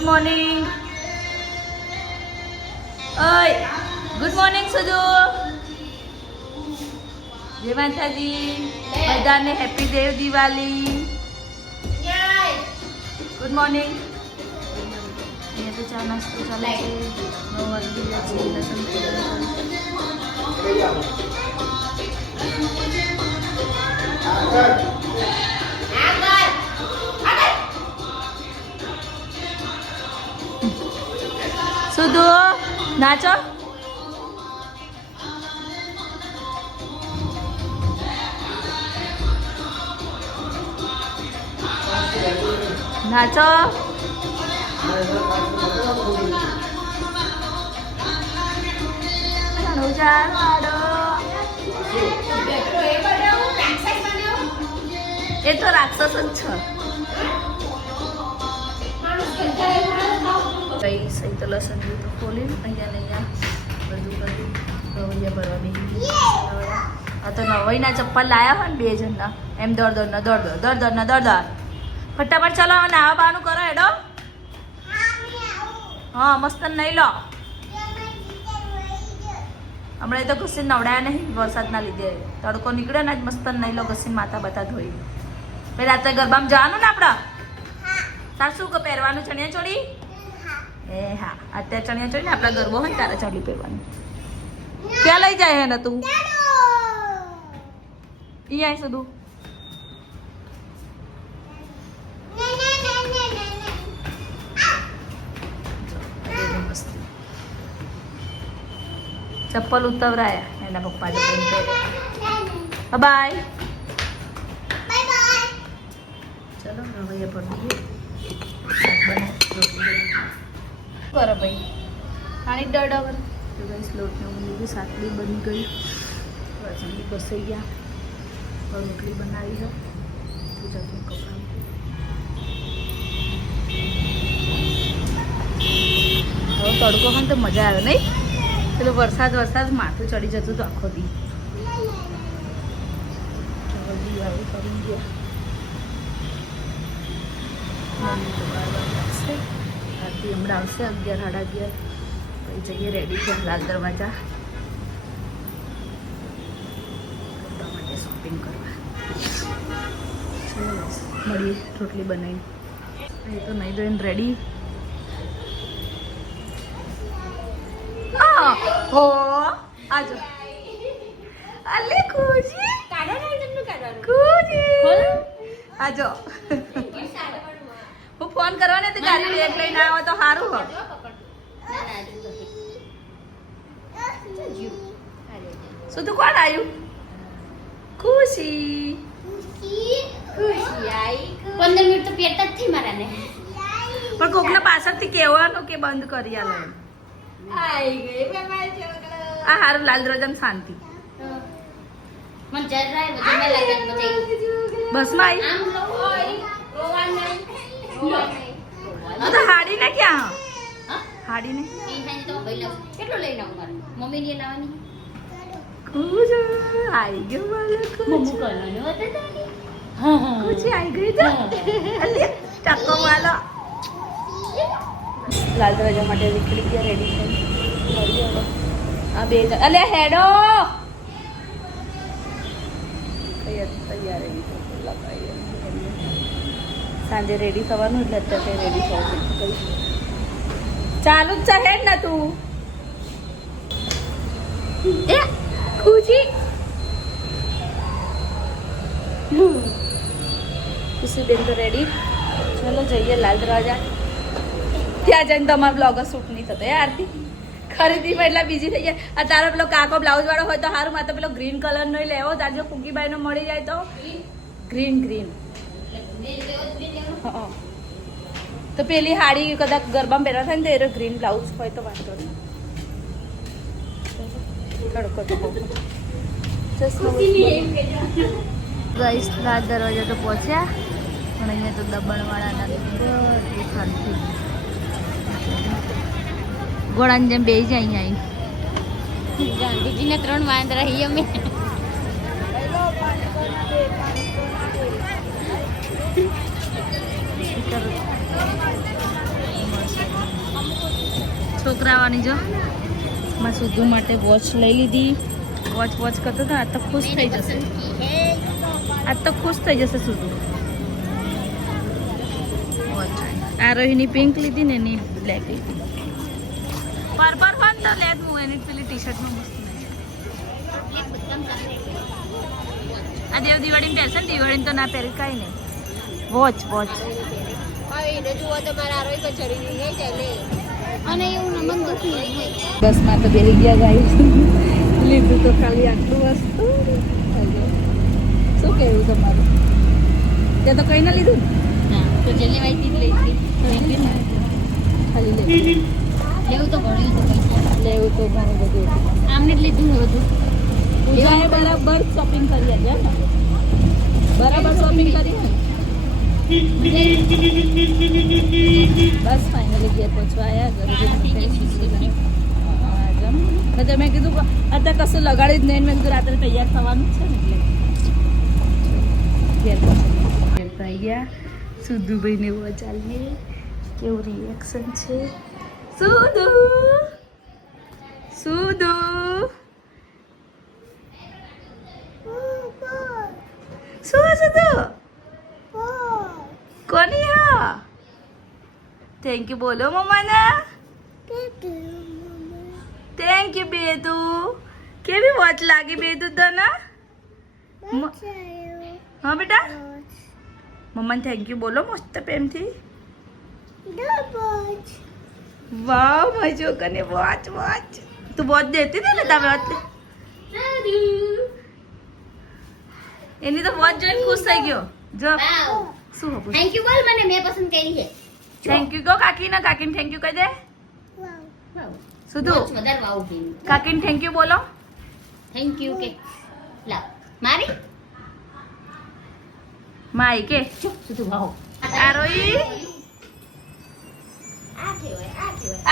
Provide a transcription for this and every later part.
Good morning. ઓય good morning Suju. જય માતાજી. બધાને happy Dev Diwali. Good morning. અહીંયા તો ચા નાસ્તો ચાલે છે. 9 વાગી ગયા છે. લસણ સુધુ નાચો. નાચો. એ તો રાક્ષસ જ છે. કઈ સહી તો લસણ તો ખોલી અહીંયા ને અહીંયા બધું કર્યું. રવૈયા ભરવા બેસી. આ તો નવાઈના ચપ્પલ લાયા હોય ને 2 જણના. એમ દોડ દોડ ફટાફટ ચાલો હવે નાવા બાનું કરો હેડો. હા મસ્ત નહીં લો. હમણાં તો ઘસીને નવડાયા નહીં વરસાદના લીધે. તડકો નીકળ્યો ને આજ મસ્ત નહીં લો ઘસીને માથા બતા ધોઈ. પછી રાત્રે ગરબામાં જવાનું ને આપડા. તાર શું પહેરવાનું ચણિયા ચોળી? એ હા અત્યારે ચણિયા ચોળી ને આપડા ગરબો હોય ને તારે ચોળી પહેરવાનું. ક્યાં લઈ જાય હે ને તું? ઈ આય સુધુ. ચપ્પલ ઉતવરાયા એના પપ્પા બાય. ચલો રવૈયા પર દઈએ. કરો ભાઈ પાણી દરડા કર. તો ગઈ લોટને લીધું. શાક બી બની ગયું. વાસણ બી બસાઈ ગયા. રોટલી બનાવી છે. ચટણી કપડાં હવે તડકો હોય તો મજા આવે નહીં. પેલું વરસાદ માથું ચડી જતું તો આખો દી. કરી ગયા. આરતી હમણાં આવશે 11 સાડા 11. પછી જઈએ રેડી છે લાલ દરવાજા માટે શોપિંગ કરવા. મળીએ રોટલી બનાવી. એ તો નહીં ધોઈને રેડી. હો આજો અલે ખુશી ખુશી આજો. હું ફોન કરવાને તો ગાડી લેટ લઈને આવ્યો તો સારું હો. શું તું કોણ આવ્યું? ખુશી 15 મિનિટ તો પેટ જ થી મારાને. પણ કોકને પાછળથી કહેવાનું કે બંધ કરી આલે. આ હારું લાલ દરવાજા શાંતિ. મન જરાય બધું મે લાગે મજે. બસ માં આવી. આમ લોય રોવા નહીં. તો હાડી ને ક્યાં? હા હાડી ને ઈ હાઈ તો ભાઈ લાવ. કેટલો લઈને આવું મારે? મમ્મી ને લાવવાની. ખુશ આઈ ગયો વાલો ખુશ. મમ્મી કરવાનું હતું તારી. ખુશ આઈ ગઈ તો. અલે ટકો વાલો. લાલ દરવાજા માટે નીકળી ગયા રેડી થઈ. મળીએ હવે. આ બે અલે હેડો તૈયાર રેડી સાંજે રેડી થવાનું એટલે અત્યારે રેડી થવાનું ચાલુ જ છે હેડ ને તું. એ ખુશી ખુશી બેન તો રેડી. ચલો જઈએ લાલ દરવાજા. ત્યાં જઈને તમારો બ્લોગ શૂટ નહીં થતો આરતી. ખરીદીમાં એટલા બીજી થઈ જાય. આ તારો પેલો કાકો બ્લાઉઝ વાળો હોય તો સારું. મારે તો પેલો ગ્રીન કલર નો લેવો. તાર જો કુકીબાઈ નો મળી જાય તો ગ્રીન તો પેલી હાડી કદાચ ગરબામાં પહેરવા થાય ને તો એ ગ્રીન બ્લાઉઝ હોય તો વાંધો નહીં. તડકો તો ગાઈસ લાલ દરવાજા તો પહોંચ્યા. પણ અહીંયા તો દબાણવાળાના બધી શાંતિ. ઘોડાની જેમ બેસી જાય અહીંયા. ગાંધીજીને 3 વાંદ રહી અમે. મસ્ત છોકરાવાની જો માં સુધુ માટે વોચ લઈ લીધી. વોચ કરતો તો આ તો ખુશ થઈ જશે. આ તો ખુશ થઈ જશે સુધુ. આ રોહિની પિંક લીધી ને એની બ્લેક લીધી. પર્પલ પણ તો લેત હું એની પેલી ટી શર્ટમાં મસ્ત આ દેવ દિવાળી પહેરશે ને દિવાળી તો ના પહેરી કાંઈ નહીં. વોચ અને એવું મન દુખ નહીં. બસમાં તો બેસી ગયા ગાઈસ. લીધું તો ખાલી આટલું વસ્તુ. શું કહેવું તમારું? તે તો કઈ ના લીધું હા તો જે લેવાય તે જ લઈ ગઈ. ખાલી લેવું તો ઘણું તો પૈસા લેવું તો ઘણું બધું હતું. આમને જ લીધું ને બધું. પૂજાએ બરાબર શોપિંગ કરી આજે ને બરાબર શોપિંગ કરી ને બસ ફાઇનલી ઘેર પહોંચવા આવ્યા. ઘરે મેં કીધું અત્યારે કશું લગાડી જ નહીં. મેં કીધું રાત્રે તૈયાર થવાનું છે ને એટલે ઘેર થઈ ગયા. સુધુભાઈને એવો ચાલીએ કેવું રિએક્શન છે. સુધુ સુધુ કોની હા થેન્ક યુ બોલો મમ્માને. Thank you બેદુ. કેવી વોચ લાગી બેદુ તને? હા બેટા મમ્માને થેન્ક યુ બોલો મસ્ત પ્રેમથી. વાવ મારી છોકરીને વોચ તું વોચ દેતી હતી ને તમે વોચ એની તો વોચ જોઈને ખુશ થઈ ગયો. જો શું હતું? થેન્ક યુ બોલ મને મેં પસંદ કરી છે. થેન્ક યુ કહો કાકીને થેન્ક યુ કહી દે. સુધુ વધારે વાવ પીન કાકીને થેન્ક યુ બોલો. થેન્ક યુ કે લાવ મારી માઈ કે ચૂપ સુધુ વાવ આરોઈ આ છે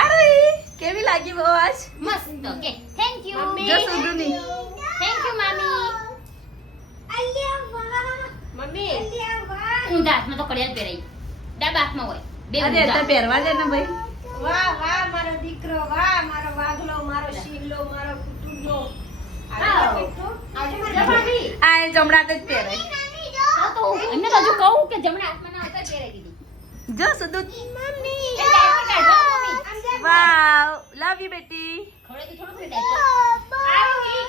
આરોઈ કેવી લાગી વોચ? મસ્ત કે થેન્ક યુ જો સુધુની થેન્ક યુ મામી મમ્મી ઊંધા હાથમાં તો કડિયાલ પહેરાઈ ડાબા હાથમાં હોય બે અરે ઊંધા. તો પહેરવા દે ને ભાઈ. વાહ વાહ મારો દીકરો, વાહ મારો વાઘલો, મારો શીલો, મારો કુટુંબો. આવ. આજે મારે ભાભી આ એ જમણા જ પહેરે. આ તો એમને તો હજુ કહું કે જમણા હાથમાં ના આવતા પહેરાઈ દીધી જો સુધુ એ ડાયપર કાઢો મમ્મી વાવ લવ યુ બેટી. ખવડે તો થોડું ફરી ડાયપર આવી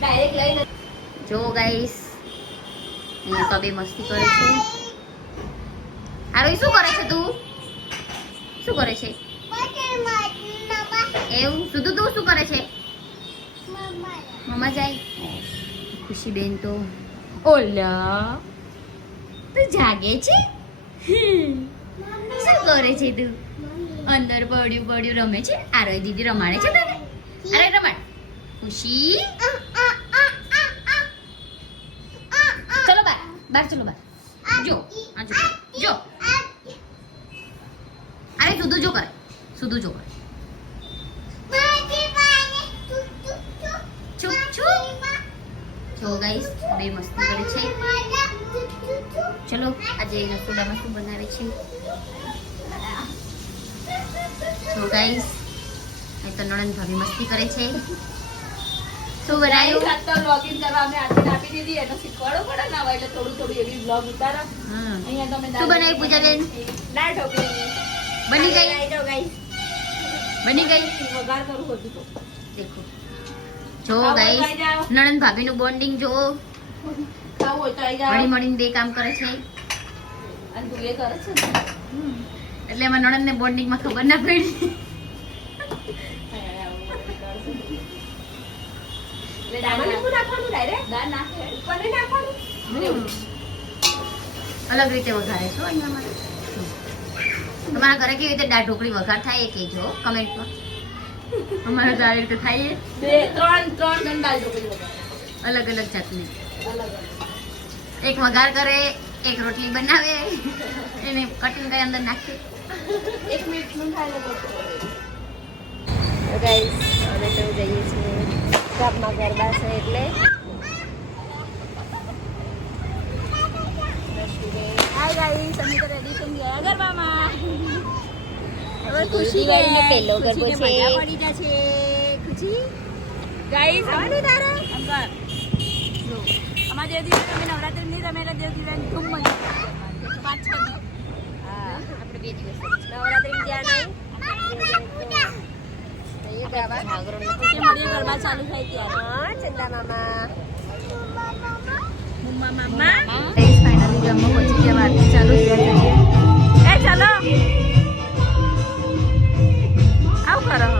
ડાયરેક્ટ લઈને જો ગાઈસ અહીંયા તો બે મસ્તી કરે છે. આરોઈ શું કરે છે તું? શું કરે છે? એવું સુધુ તું શું કરે છે? મમ્મા જાય. ખુશી બેન તો ઓલા તું જાગે છે? શું કરે છે તું? અંદર પડ્યું રમે છે. આરોઈ દીદી રમાડે છે તને? અરે રમાડ ખુશી ચલો બાર ચલો બાર જો આ જો અરે સુધુ જો કરે ચૂપ જો ગાઈસ બે મસ્તી કરે છે. ચલો આજે રસોડામાં શું બનાવે છે? જો ગાઈસ એ તો નણંદ ભાભી મસ્તી કરે છે. શું બનાવ્યું? આજ તો login કરવા અમે આજે આપી દીધી એટલે શીખવાડો પડે ને હવે એટલે થોડું એવી vlog ઉતારો. અહીંયા તમે શું બનાવ્યું પૂજાબેન? દાળ ઢોકળી બની ગઈ વઘાર કરું હતું તો દેખો જો ગાઈસ નણંદ ભાભીનું બોન્ડિંગ જો ખાવું હોય તો આઈ જાઓ. મળીને બે કામ કરે છે અને તું એ કરે છે ને એટલે એમાં નણંદને બોન્ડિંગમાં ખબર ના પડી. એટલે દાળ નાખવાનું ડાયરેક્ટ દાળ નાખે ઉપર નહીં નાખવાનું. અલગ રીતે વઘારે છો અહીંયા મારે. તમારા ઘરે કેવી રીતે દાળ ઢોકળી વઘાર થાય એ કહેજો કમેન્ટમાં. અમારે તો આવી રીતે થાય છે. ત્રણ જણ દાળ ઢોકળી વઘારે. અલગ અલગ જાતની. અલગ એક વઘાર કરે એક રોટલી બનાવે એને કટિંગ કરી અંદર નાખે. 1 મિનિટનું થાય ને ગાઈસ અમે તો જઈએ છીએ ગામમાં ગરબા છે એટલે હાય ગાઈસ અમે તો રેડી થઈ ગયા ગરબામાં. હવે ખુશી ને પહેલો ગરબો ખુશીને છે. મજા પડી જશે. ખુશી ગાઈસ આવવાનું તારે અંકલ જો અમારા દેવ દીવાન અમે નવરાત્રિની રમેલા દેવ દીવાન ખૂબ મજા કરી. 5-6 દિવસ હા આપણે 2 દિવસ નવરાત્રિમાં ગયા નહીં કે મળીએ ગરબા ચાલુ થાય ત્યારે. ચંદા મામા મુમ્મા મામા ફાઇનલી ગામમાં પહોંચી ગયા વાતની ચાલુ એ ચાલો આવ કરો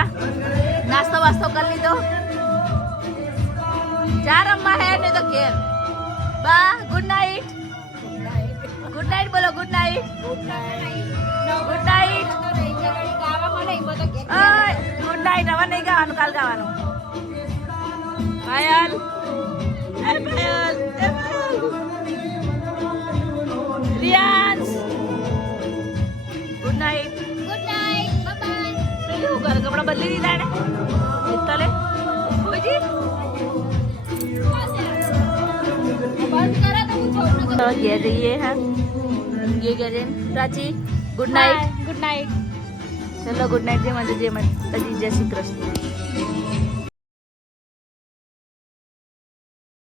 જા નાસ્તો વાસ્તો કરી લીધો જા રમવા હે ને તો ઘેર બા ગુડ નાઇટ બોલો good night good night good night હવે નહીં ગાવાનું કાલ ગાવાનું પાયલ એ પાયલ રિયાન્સ ગુડ નાઇટ શું કરે કપડા બદલી દીધા ને તલે હોજી तो ये रही है ये कह रहे Prachi good night good night चलो गुड नाइट जय माता जय माता जी जय श्री कृष्ण